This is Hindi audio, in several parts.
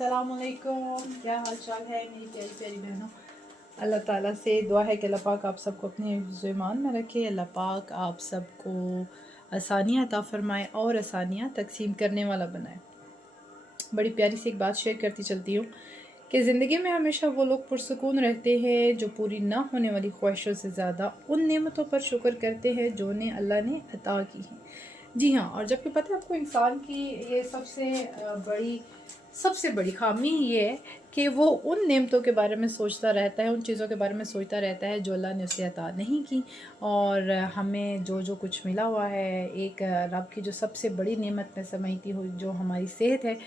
अस्सलामुअलैकुम, क्या हाल चाल है मेरी प्यारी प्यारी बहनों। अल्लाह ताला से दुआ है कि अल्लाह पाक आप सबको अपने ईमान में रखे। अल्लाह पाक आप सबको आसानियाँ अता फ़रमाए और आसानियाँ तकसीम करने वाला बनाए। बड़ी प्यारी सी एक बात शेयर करती चलती हूँ कि ज़िंदगी में हमेशा वो लोग पुरसकून रहते हैं जो पूरी ना होने वाली ख्वाहिशों से ज़्यादा उन नेमतों पर शुक्र करते हैं जो उन्हें अल्लाह ने अता की हैं। जी हाँ, और जबकि पता है आपको इंसान की ये सबसे बड़ी खामी ये है कि वो उन नेमतों के बारे में सोचता रहता है, उन चीज़ों के बारे में सोचता रहता है जो अल्लाह ने उसे अता नहीं की। और हमें जो जो कुछ मिला हुआ है, एक रब की जो सबसे बड़ी नेमत में समझती हुई जो हमारी सेहत है,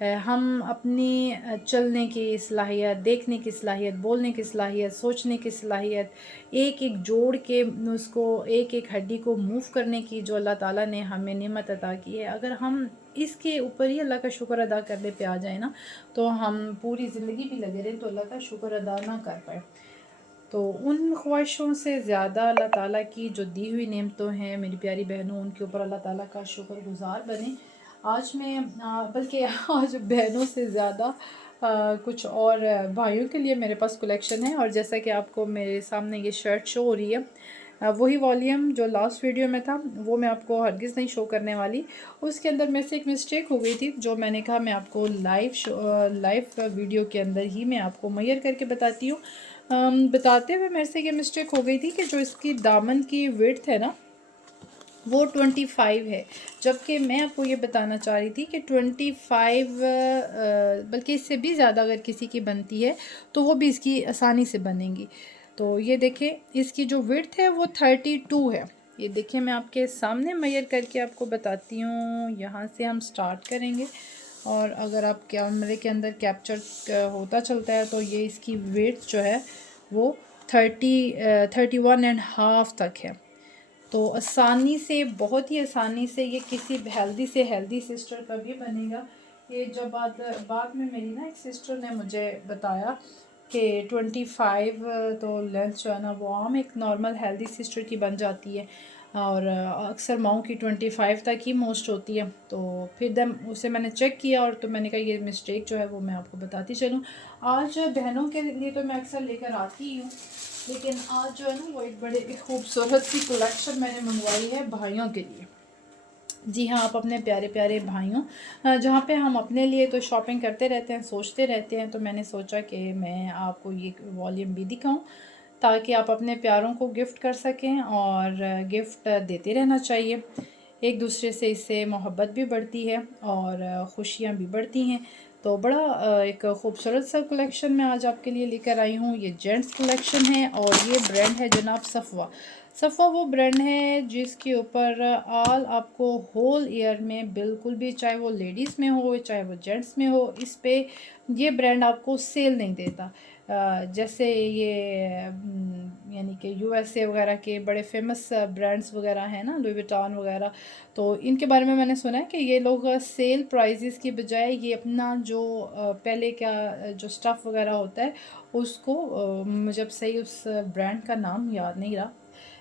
हम अपनी चलने की सलाहियत, देखने की सलाहियत, बोलने की सलाहियत, सोचने की सलाहियत, एक एक जोड़ के उसको एक एक हड्डी को मूव करने की जो अल्लाह ताला ने हमें नेमत अता की है, अगर हम इसके ऊपर ही अल्लाह का शुक्र अदा करने पे आ जाए ना, तो हम पूरी ज़िंदगी भी लगे रहें तो अल्लाह का शुक्र अदा ना कर पाए। तो उन ख्वाहिशों से ज़्यादा अल्लाह ताला की जो दी हुई नेमतों हैं मेरी प्यारी बहनों, उनके ऊपर अल्लाह ताला का शुक्रगुज़ार बने। आज मैं बल्कि आज बहनों से ज़्यादा कुछ और भाइयों के लिए मेरे पास कलेक्शन है। और जैसा कि आपको मेरे सामने ये शर्ट शो हो रही है, वही वॉल्यूम जो लास्ट वीडियो में था वो मैं आपको हरगिज़ नहीं शो करने वाली। उसके अंदर मेरे से एक मिस्टेक हो गई थी जो मैंने कहा मैं आपको लाइव वीडियो के अंदर ही मैं आपको मुहैया करके बताती हूँ। बताते हुए मेरे से ये मिस्टेक हो गई थी कि जो इसकी दामन की विड्थ है ना वो 25 है, जबकि मैं आपको ये बताना चाह रही थी कि 25 बल्कि इससे भी ज़्यादा अगर किसी की बनती है तो वो भी इसकी आसानी से बनेंगी। तो ये देखें, इसकी जो विड्थ है वो 32 है। ये देखें, मैं आपके सामने मेजर करके आपको बताती हूँ। यहाँ से हम स्टार्ट करेंगे और अगर आप कैमरे के अंदर कैप्चर होता चलता है तो ये इसकी विड्थ जो है वो 31.5 तक है। तो आसानी से, बहुत ही आसानी से ये किसी हेल्दी सिस्टर का भी बनेगा। ये जब बाद में मेरी ना एक सिस्टर ने मुझे बताया कि 25 तो लेंथ जो है ना वो आम एक नॉर्मल हेल्दी सिस्टर की बन जाती है और अक्सर माओं की 25 तक ही मोस्ट होती है। तो फिर दम उसे मैंने चेक किया और तो मैंने कहा ये मिस्टेक जो है वो मैं आपको बताती चलूँ। आज बहनों के लिए तो मैं अक्सर लेकर आती ही हूँ, लेकिन आज जो है ना वो एक बड़े खूबसूरत सी कलेक्शन मैंने मंगवाई है भाइयों के लिए। जी हाँ, आप अपने प्यारे प्यारे भाइयों, जहाँ पे हम अपने लिए तो शॉपिंग करते रहते हैं, सोचते रहते हैं, तो मैंने सोचा कि मैं आपको ये वॉल्यूम भी दिखाऊं ताकि आप अपने प्यारों को गिफ्ट कर सकें। और गिफ्ट देते रहना चाहिए एक दूसरे से, इससे मोहब्बत भी बढ़ती है और ख़ुशियाँ भी बढ़ती हैं। तो बड़ा एक ख़ूबसूरत सा कलेक्शन मैं आज आपके लिए लेकर आई हूँ। ये जेंट्स कलेक्शन है और ये ब्रांड है जनाब सफ़वा। सफ़वा वो ब्रांड है जिसके ऊपर ऑल आपको होल ईयर में बिल्कुल भी, चाहे वो लेडीज़ में हो चाहे वो जेंट्स में हो, इस पे ये ब्रांड आपको सेल नहीं देता। जैसे ये यानी कि यूएसए वगैरह के बड़े फेमस ब्रांड्स वगैरह हैं ना, लुई विटॉन वगैरह, तो इनके बारे में मैंने सुना है कि ये लोग सेल प्राइजेस की बजाय ये अपना जो पहले का जो स्टफ़ वगैरह होता है उसको, मुझे अब सही उस ब्रांड का नाम याद नहीं रहा,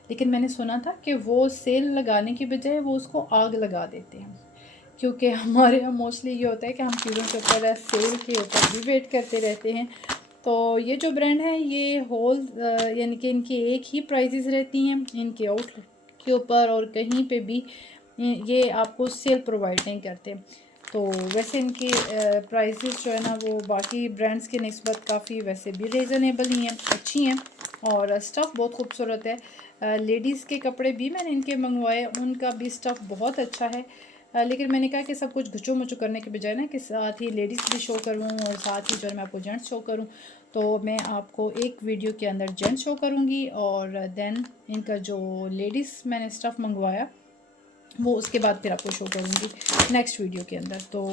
लेकिन मैंने सुना था कि वो सेल लगाने की बजाय वो उसको आग लगा देते हैं। क्योंकि हमारे यहाँ मोस्टली ये होता है कि हम चीज़ों के ऊपर सेल के ऊपर भी वेट करते रहते हैं। तो ये जो ब्रांड है ये होल यानी कि इनकी एक ही प्राइजेस रहती हैं इनके आउटलेट के ऊपर, और कहीं पे भी ये आपको सेल प्रोवाइड नहीं करते। तो वैसे इनकी प्राइसेस जो है ना वो बाकी ब्रांड्स के निस्बत काफ़ी वैसे भी रीज़नेबल ही हैं, अच्छी हैं, और स्टफ़ बहुत खूबसूरत है। लेडीज़ के कपड़े भी मैंने इनके मंगवाए, उनका भी स्टफ़ बहुत अच्छा है। लेकिन मैंने कहा कि सब कुछ घुचो मुचो करने के बजाय ना कि साथ ही लेडीज़ भी शो करूँ और साथ ही जो है मैं आपको जेंट्स शो करूँ। तो मैं आपको एक वीडियो के अंदर जेंट्स शो करूँगी और देन इनका जो लेडीज़ मैंने स्टफ़ मंगवाया वो उसके बाद फिर आपको शो करूँगी नेक्स्ट वीडियो के अंदर। तो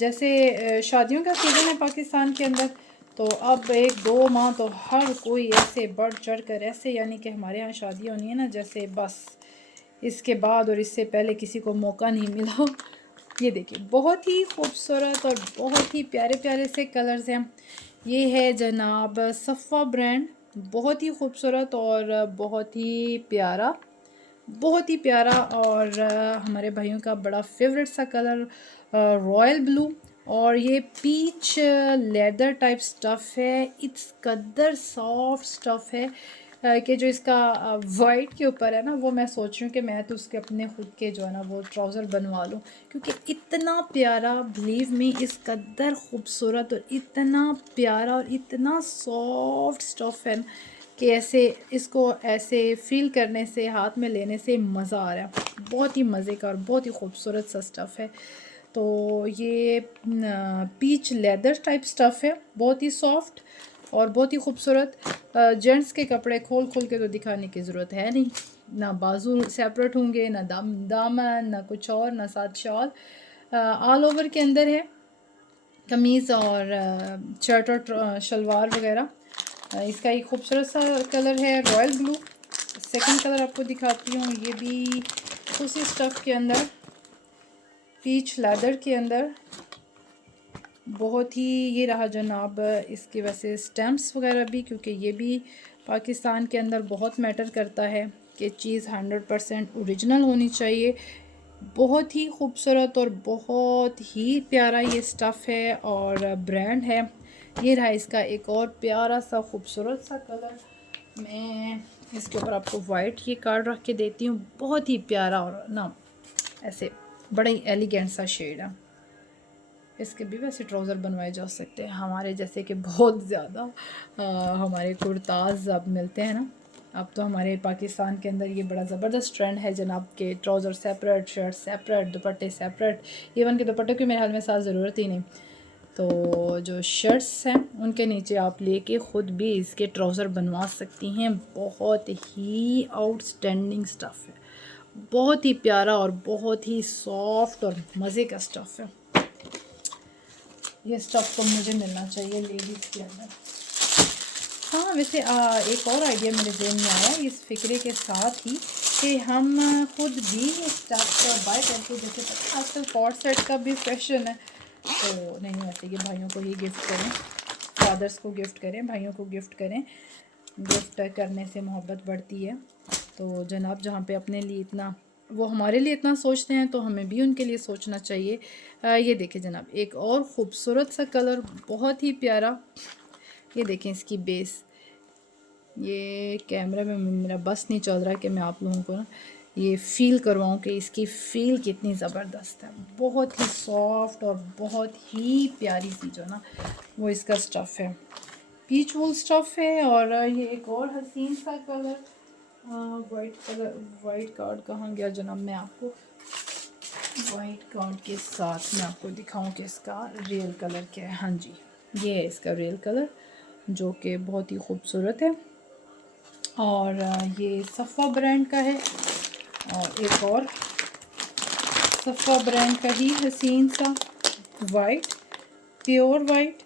जैसे शादियों का सीज़न है पाकिस्तान के अंदर, तो अब 1-2 माह तो हर कोई ऐसे बढ़ चढ़ कर ऐसे, यानी कि हमारे यहाँ शादियाँ होनी है ना जैसे बस इसके बाद और इससे पहले किसी को मौका नहीं मिला। ये देखिए, बहुत ही खूबसूरत और बहुत ही प्यारे प्यारे से कलर्स हैं। ये है जनाब सफ़वा ब्रांड, बहुत ही खूबसूरत और बहुत ही प्यारा, बहुत ही प्यारा, और हमारे भाइयों का बड़ा फेवरेट सा कलर रॉयल ब्लू। और ये पीच लेदर टाइप स्टफ़ है। इट्स कदर सॉफ्ट स्टफ़ है कि जो इसका वाइट के ऊपर है ना, वो मैं सोच रही हूँ कि मैं तो उसके अपने ख़ुद के जो है ना वो ट्राउज़र बनवा लूँ, क्योंकि इतना प्यारा, बिलीव मी, इस कदर ख़ूबसूरत और इतना प्यारा और इतना सॉफ्ट स्टफ़ है कि ऐसे इसको ऐसे फ़ील करने से, हाथ में लेने से मज़ा आ रहा है। बहुत ही मज़े का और बहुत ही खूबसूरत सा स्टफ़ है। तो ये पीच लेदर टाइप स्टफ़ है, बहुत ही सॉफ्ट और बहुत ही खूबसूरत। जेंट्स के कपड़े खोल खोल के तो दिखाने की ज़रूरत है नहीं, ना बाजू सेपरेट होंगे, ना दामन, ना कुछ और, ना साथ शॉल। ऑल ओवर के अंदर है कमीज़ और शर्ट और शलवार वगैरह। इसका एक खूबसूरत सा कलर है रॉयल ब्लू। सेकंड कलर आपको दिखाती हूँ, ये भी उसी स्टफ़ के अंदर, पीच लेदर के अंदर। बहुत ही ये रहा जनाब इसकी वैसे स्टैम्प्स वगैरह भी, क्योंकि ये भी पाकिस्तान के अंदर बहुत मैटर करता है कि चीज़ 100% ओरिजिनल होनी चाहिए। बहुत ही खूबसूरत और बहुत ही प्यारा ये स्टफ़ है और ब्रांड है। ये रहा इसका एक और प्यारा सा खूबसूरत सा कलर। मैं इसके ऊपर आपको वाइट ये कार्ड रख के देती हूँ। बहुत ही प्यारा और ना ऐसे बड़ा ही एलिगेंट सा शेड है। इसके भी वैसे ट्राउज़र बनवाए जा सकते हैं हमारे जैसे कि बहुत ज़्यादा हमारे कुर्ताज़ अब मिलते हैं ना। अब तो हमारे पाकिस्तान के अंदर ये बड़ा ज़बरदस्त ट्रेंड है जनाब के ट्राउज़र सेपरेट, शर्ट सेपरेट, दुपट्टे सेपरेट। इवन के दुपट्टे की मेरे हाल में साथ ज़रूरत ही नहीं। तो जो शर्ट्स हैं उनके नीचे आप लेके ख़ुद भी इसके ट्राउज़र बनवा सकती हैं। बहुत ही आउटस्टैंडिंग स्टफ़ है, बहुत ही प्यारा और बहुत ही सॉफ्ट और मज़े का स्टफ़ है। ये स्टफ़ तो मुझे मिलना चाहिए लेडीज़ के अंदर। हाँ वैसे एक और आइडिया मेरे ज़हन में आया इस फ़िक्रे के साथ ही कि हम खुद भी स्टफ़ बाय करके, जैसे पता आजकल कॉर्ड सेट का भी फैशन है, तो नहीं वैसे ये भाइयों को ही गिफ्ट करें, फादर्स को गिफ्ट करें, भाइयों को गिफ्ट करें। गिफ्ट करने से मोहब्बत बढ़ती है। तो जनाब जहाँ पे अपने लिए इतना, वो हमारे लिए इतना सोचते हैं तो हमें भी उनके लिए सोचना चाहिए। ये देखिए जनाब एक और ख़ूबसूरत सा कलर, बहुत ही प्यारा। ये देखें इसकी बेस, ये कैमरा में मेरा बस नहीं चल रहा है कि मैं आप लोगों को ना ये फ़ील करवाऊँ कि इसकी फ़ील कितनी ज़बरदस्त है। बहुत ही सॉफ्ट और बहुत ही प्यारी सी जो ना वो इसका स्टफ़ है, पीच वूल स्टफ़ है। और ये एक और हसीन सा colour, white colour, white card कहाँ गया जनाब, मैं आपको वाइट कार्ड के साथ मैं आपको दिखाऊं कि इसका रियल कलर क्या है। हाँ जी, ये है इसका रियल कलर जो कि बहुत ही खूबसूरत है और ये सफ़ा ब्रांड का है। और एक और सफ़ा ब्रांड का ही हसीन सा वाइट, प्योर वाइट।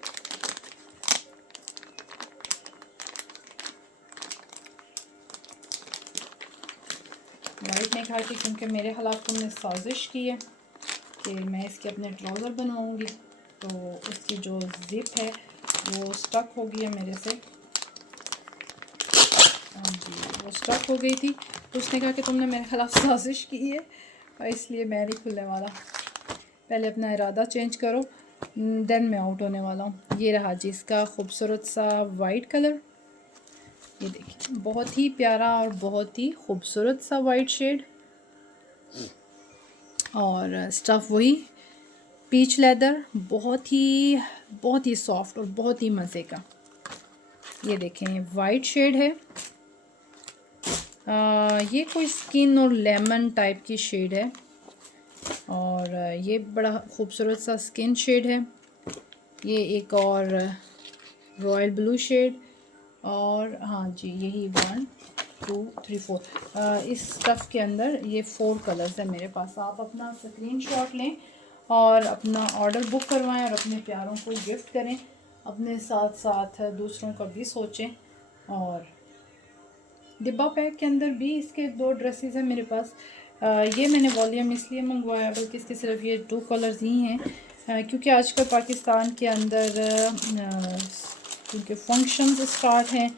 वाइट ने कहा कि क्योंकि मेरे खिलाफ तुमने साजिश की है कि मैं इसके अपने ट्राउज़र बनवाऊँगी, तो उसकी जो ज़िप है वो स्टक हो गई है मेरे से। हाँ जी, वो स्टक हो गई थी, तो उसने कहा कि तुमने मेरे खिलाफ साजिश की है और इसलिए मैं नहीं खुलने वाला। पहले अपना इरादा चेंज करो, देन मैं आउट होने वाला हूँ। ये रहा जी इसका खूबसूरत सा वाइट कलर। ये देखिए बहुत ही प्यारा और बहुत ही खूबसूरत सा वाइट शेड। और स्टफ़ वही पीच लेदर, बहुत ही सॉफ्ट और बहुत ही मज़े का। ये देखें वाइट शेड है। ये कोई स्किन और लेमन टाइप की शेड है और ये बड़ा खूबसूरत सा स्किन शेड है। ये एक और रॉयल ब्लू शेड और हाँ जी यही 1 2 3 4 इस स्टफ़ के अंदर ये 4 कलर्स हैं मेरे पास। आप अपना स्क्रीनशॉट लें और अपना ऑर्डर बुक करवाएं और अपने प्यारों को गिफ्ट करें। अपने साथ साथ दूसरों का भी सोचें। और डिब्बा पैक के अंदर भी इसके 2 ड्रेसेस हैं मेरे पास। ये मैंने वॉल्यूम इसलिए मंगवाया बल्कि इसके सिर्फ ये 2 कलर्स ही हैं, क्योंकि आजकल पाकिस्तान के अंदर क्योंकि फंक्शंस स्टार्ट हैं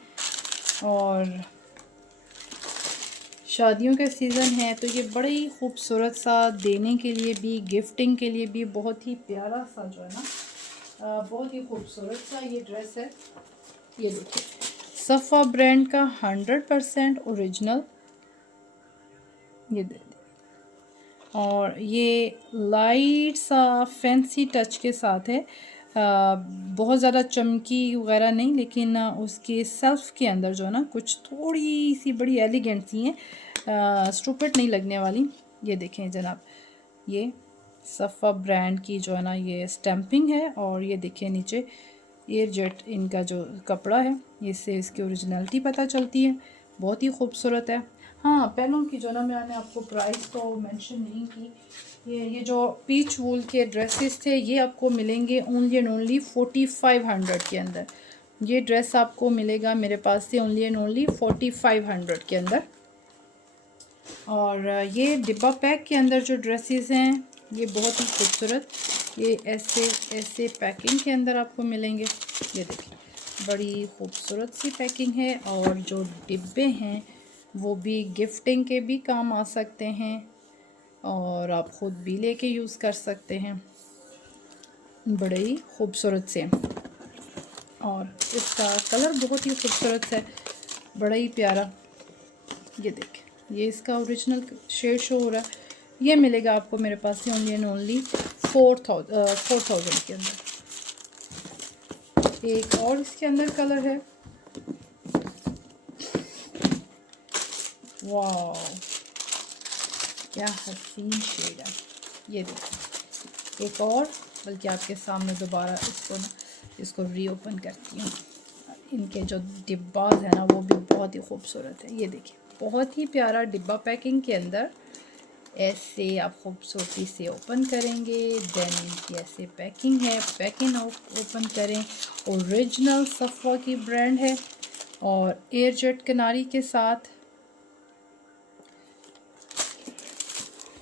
और शादियों का सीज़न है, तो ये बड़े ही खूबसूरत सा देने के लिए भी, गिफ्टिंग के लिए भी बहुत ही प्यारा सा जो है ना बहुत ही खूबसूरत सा ये ड्रेस है। ये देखिए सफ़ा ब्रांड का 100% ओरिजिनल, ये देखिए, और ये लाइट सा फैंसी टच के साथ है। बहुत ज़्यादा चमकी वगैरह नहीं, लेकिन उसके सेल्फ के अंदर जो है ना कुछ थोड़ी सी बड़ी एलिगेंट सी हैं, स्टूपिड नहीं लगने वाली। ये देखें जनाब, ये सफ़ा ब्रांड की जो है ना ये स्टैंपिंग है, और ये देखिए नीचे एयर जेट इनका जो कपड़ा है, इससे इसकी ओरिजिनलिटी पता चलती है। बहुत ही खूबसूरत है। हाँ, पहलों की जो ना मैंने आपको प्राइस तो मेंशन नहीं की। ये जो पीच वूल के ड्रेसेस थे ये आपको मिलेंगे ओनली एंड ओनली 4500 के अंदर। ये ड्रेस आपको मिलेगा मेरे पास से ओनली एंड ओनली 4500 के अंदर। और ये डिब्बा पैक के अंदर जो ड्रेसेस हैं ये बहुत ही खूबसूरत, ये ऐसे पैकिंग के अंदर आपको मिलेंगे। ये देखिए बड़ी खूबसूरत सी पैकिंग है, और जो डिब्बे हैं वो भी गिफ्टिंग के भी काम आ सकते हैं, और आप ख़ुद भी लेके यूज़ कर सकते हैं। बड़े ही खूबसूरत से, और इसका कलर बहुत ही खूबसूरत है, बड़ा ही प्यारा। ये देखिए ये इसका ओरिजिनल शेड शो हो रहा है। ये मिलेगा आपको मेरे पास से ओनली एंड ओनली 4000 के अंदर। एक और इसके अंदर कलर है, वाह क्या हसीन शेड है। ये देखिए एक और, बल्कि आपके सामने दोबारा इसको रीओपन करती हूँ। इनके जो डिब्बाज है ना वो भी बहुत ही खूबसूरत है। ये देखिए बहुत ही प्यारा डिब्बा पैकिंग के अंदर, ऐसे आप खूबसूरती से ओपन करेंगे, देन इनकी ऐसे पैकिंग है, पैकिंग ओपन करें, ओरिजिनल सफ़ा की ब्रांड है, और एयर जेट किनारी के साथ,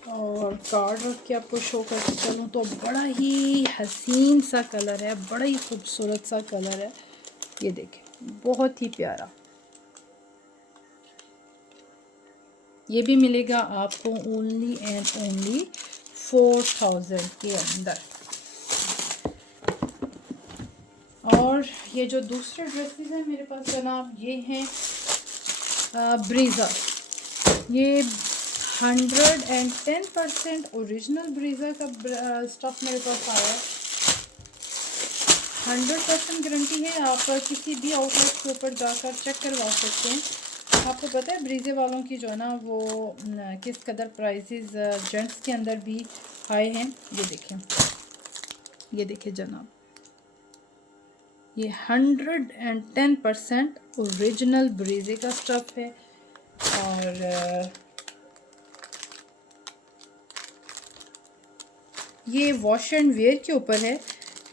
और कार्ड रख के आपको शो करके चलूँ तो बड़ा ही हसीन सा कलर है, बड़ा ही खूबसूरत सा कलर है। ये देखें बहुत ही प्यारा। ये भी मिलेगा आपको ओनली एंड ओनली 4000 के अंदर। और ये जो दूसरे ड्रेसेस हैं मेरे पास जनाब, ये हैं ब्रीज़ा। ये 110% ओरिजिनल ब्रीज़ा का स्टफ़ मेरे पास आया है। 100% गारंटी है, आप किसी भी आउटलेट के ऊपर जाकर चेक करवा सकते हैं। आपको पता है ब्रीज़े वालों की जो है ना वो किस कदर प्राइसेस जेंट्स के अंदर भी आए हैं। ये देखें जनाब, ये 110% ओरिजिनल ब्रीज़े का स्टफ़ है, और ये वॉश एंड वेयर के ऊपर है।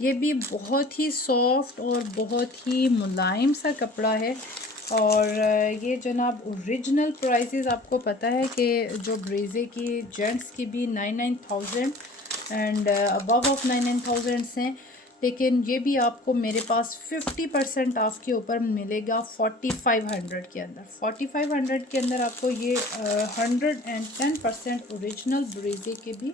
ये भी बहुत ही सॉफ्ट और बहुत ही मुलायम सा कपड़ा है, और ये जनाब ओरिजिनल प्राइसेस आपको पता है कि जो ब्रीज़े की जेंट्स की भी 99,000 एंड अबव ऑफ 99,000 हैं, लेकिन ये भी आपको मेरे पास 50% ऑफ के ऊपर मिलेगा 4500 के अंदर। 4500 के अंदर आपको ये 110% ओरिजिनल ब्रीज़े के भी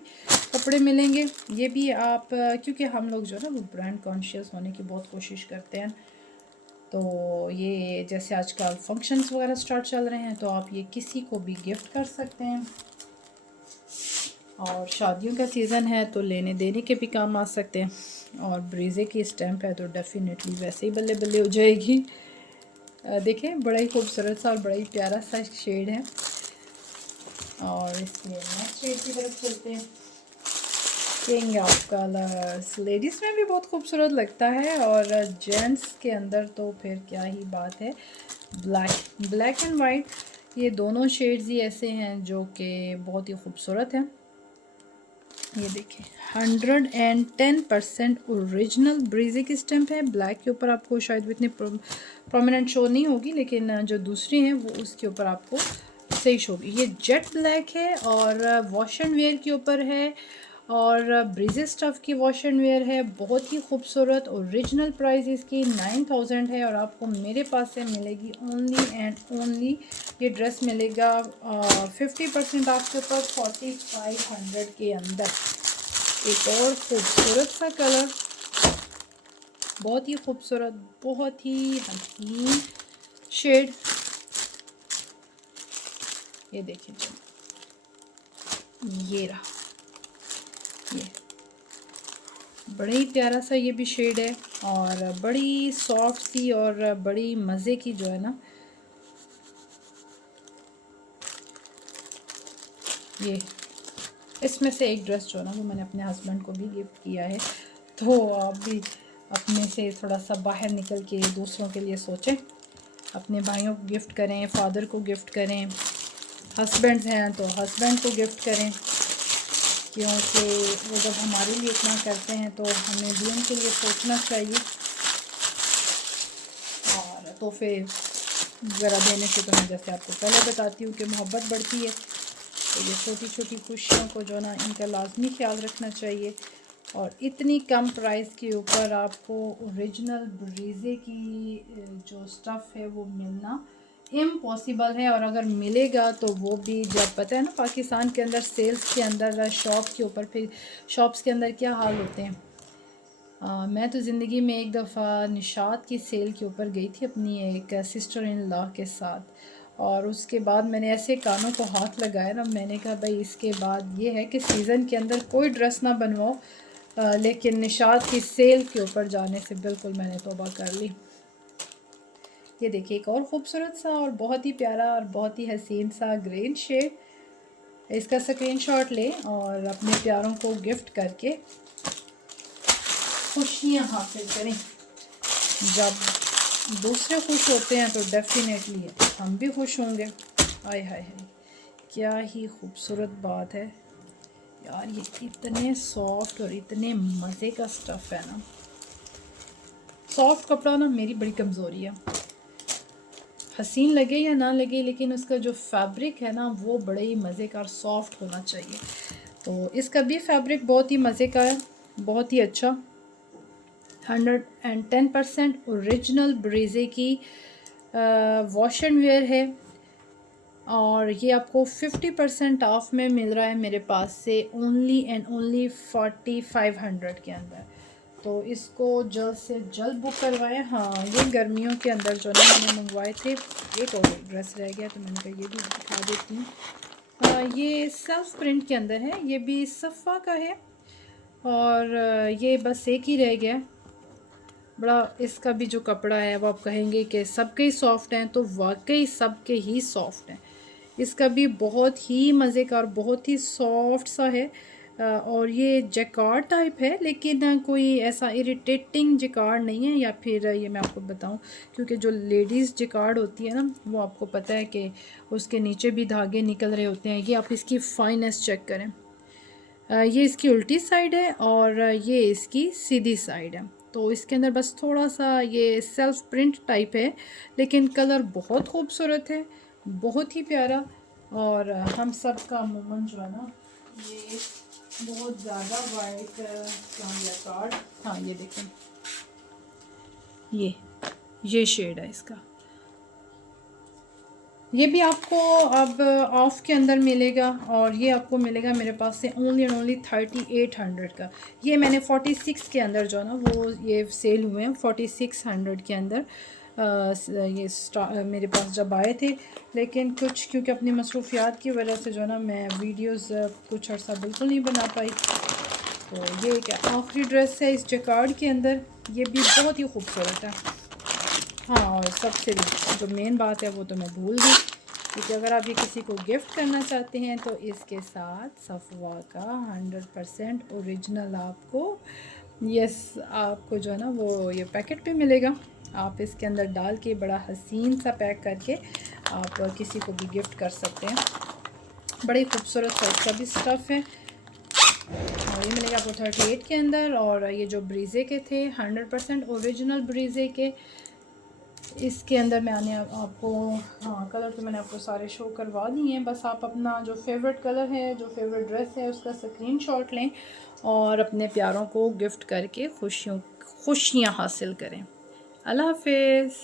कपड़े मिलेंगे। ये भी आप क्योंकि हम लोग जो है ना वो ब्रांड कॉन्शियस होने की बहुत कोशिश करते हैं, तो ये जैसे आजकल फंक्शंस वगैरह स्टार्ट चल रहे हैं तो आप ये किसी को भी गिफ्ट कर सकते हैं, और शादियों का सीज़न है तो लेने देने के भी काम आ सकते हैं, और ब्रीज़े की स्टैम्प है तो डेफिनेटली वैसे ही बल्ले बल्ले हो जाएगी। देखें बड़ा ही खूबसूरत सा और बड़ा ही प्यारा सा शेड है। और इसके नेक्स्ट शेड की तरफ चलते हैं। किंग ऑफ कलर्स लेडीज़ में भी बहुत खूबसूरत लगता है, और जेंट्स के अंदर तो फिर क्या ही बात है। ब्लैक एंड वाइट, ये दोनों शेड्स ही ऐसे हैं जो कि बहुत ही खूबसूरत हैं। ये देखिए 110% ओरिजिनल ब्रीज़े की स्टैम्प है। ब्लैक के ऊपर आपको शायद इतनी प्रोमिनेंट शो नहीं होगी, लेकिन जो दूसरी हैं वो उसके ऊपर आपको सही शो होगी। ये जेट ब्लैक है, और वॉश एंड वेयर के ऊपर है, और ब्रीज़े स्टफ़ की वॉश एंड वेयर है, बहुत ही खूबसूरत। ओरिजिनल प्राइस इसकी 9000 है, और आपको मेरे पास से मिलेगी ओनली एंड ओनली, ये ड्रेस मिलेगा 50% ऑफ के ऊपर 4500 के अंदर। एक और खूबसूरत सा कलर, बहुत ही खूबसूरत, बहुत ही हसीन शेड। ये देखिए ये रहा, ये बड़ा ही प्यारा सा ये भी शेड है और बड़ी सॉफ्ट सी और बड़ी मज़े की जो है ना ये, इसमें से एक ड्रेस जो है ना वो मैंने अपने हस्बैंड को भी गिफ्ट किया है। तो आप भी अपने से थोड़ा सा बाहर निकल के दूसरों के लिए सोचें, अपने भाइयों को गिफ्ट करें, फादर को गिफ्ट करें, हस्बैंड्स हैं तो हस्बैंड को गिफ्ट करें, क्योंकि वो जब हमारे लिए इतना करते हैं तो हमें भी उनके लिए सोचना चाहिए। और तोहफे ज़रा देने से तो मैं जैसे आपको पहले बताती हूँ कि मोहब्बत बढ़ती है, तो ये छोटी छोटी खुशियों को जो ना इनका लाजमी ख्याल रखना चाहिए। और इतनी कम प्राइस के ऊपर आपको ओरिजिनल ब्रीज़े की जो स्टफ़ है वो मिलना इम्पॉसिबल है। और अगर मिलेगा तो वो भी जब पता है ना पाकिस्तान के अंदर सेल्स के अंदर शॉप के ऊपर, फिर शॉप्स के अंदर क्या हाल होते हैं। मैं तो ज़िंदगी में एक दफ़ा निशात की सेल के ऊपर गई थी अपनी एक सिस्टर इन लॉ के साथ, और उसके बाद मैंने ऐसे कानों को हाथ लगाया ना, मैंने कहा भाई इसके बाद ये है कि सीज़न के अंदर कोई ड्रेस ना बनवाओ, लेकिन निशात की सेल के ऊपर जाने से बिल्कुल मैंने तौबा कर ली। ये देखिए एक और ख़ूबसूरत सा और बहुत ही प्यारा और बहुत ही हसीन सा ग्रीन शेड, इसका स्क्रीनशॉट लें और अपने प्यारों को गिफ्ट करके खुशियाँ हासिल करें। जब दूसरे खुश होते हैं तो डेफिनेटली हम भी खुश होंगे। हाय हाय हाय, क्या ही खूबसूरत बात है यार, ये इतने सॉफ्ट और इतने मज़े का स्टफ़ है ना। सॉफ्ट कपड़ा ना मेरी बड़ी कमज़ोरी है, हसीन लगे या ना लगे लेकिन उसका जो फैब्रिक है ना वो बड़े ही मज़े का और सॉफ्ट होना चाहिए। तो इसका भी फैब्रिक बहुत ही मज़े का है, बहुत ही अच्छा, 110% ओरिजिनल ब्रीज़े की वॉश एंड वेयर है। और ये आपको 50% ऑफ में मिल रहा है मेरे पास से, ओनली एंड ओनली 4500 के अंदर। तो इसको जल्द से जल्द बुक करवाएं। हाँ, ये गर्मियों के अंदर जो ना मैंने मंगवाए थे, एक और ड्रेस रह गया तो मैंने कहा ये भी दिखा देती हूँ। ये सेल्फ प्रिंट के अंदर है, ये भी सफ़ा का है और ये बस एक ही रह गया। बड़ा इसका भी जो कपड़ा है वो आप कहेंगे कि सबके ही सॉफ्ट हैं, तो वाकई सबके ही सॉफ्ट हैं। इसका भी बहुत ही मज़े का और बहुत ही सॉफ्ट सा है और ये जैकार्ड टाइप है, लेकिन कोई ऐसा इरिटेटिंग जैकार्ड नहीं है। या फिर ये मैं आपको बताऊं, क्योंकि जो लेडीज़ जैकार्ड होती है ना वो आपको पता है कि उसके नीचे भी धागे निकल रहे होते हैं। ये आप इसकी फाइनेस चेक करें, ये इसकी उल्टी साइड है और ये इसकी सीधी साइड है। तो इसके अंदर बस थोड़ा सा ये सेल्फ प्रिंट टाइप है, लेकिन कलर बहुत खूबसूरत है, बहुत ही प्यारा। और हम सब का अमूमन जो है ना ये बहुत ज़्यादा वाइट कार्ड। हाँ ये देखें, ये शेड है इसका, ये भी आपको अब ऑफ के अंदर मिलेगा और ये आपको मिलेगा मेरे पास से ओनली एंड ओनली 3800 का। ये मैंने 46 के अंदर जो है ना वो ये सेल हुए हैं 4600 के अंदर। ये मेरे पास जब आए थे, लेकिन कुछ क्योंकि अपनी मसरूफियात की वजह से जो है ना मैं वीडियोस कुछ अर्सा बिल्कुल नहीं बना पाई। तो ये एक आखिरी ड्रेस है इस जैकार्ड के अंदर, ये भी बहुत ही खूबसूरत है। हाँ, और सबसे जो मेन बात है वो तो मैं भूल गई, क्योंकि अगर आप ये किसी को गिफ्ट करना चाहते हैं तो इसके साथ सफ़वा का 100% ओरिजिनल आपको जो है ना वो ये पैकेट पे मिलेगा। आप इसके अंदर डाल के बड़ा हसीन सा पैक करके आप किसी को भी गिफ्ट कर सकते हैं। बड़ी खूबसूरत सा इसका भी स्टफ़ है और ये मिलेगा आपको 38 के अंदर। और ये जो ब्रीज़े के थे 100% ओरिजिनल ब्रीज़े के, इसके अंदर मैंने आपको हाँ कलर तो मैंने आपको सारे शो करवा दिए हैं। बस आप अपना जो फेवरेट कलर है, जो फेवरेट ड्रेस है उसका स्क्रीनशॉट लें और अपने प्यारों को गिफ्ट करके खुशियाँ हासिल करें। अल्लाह हाफिज़।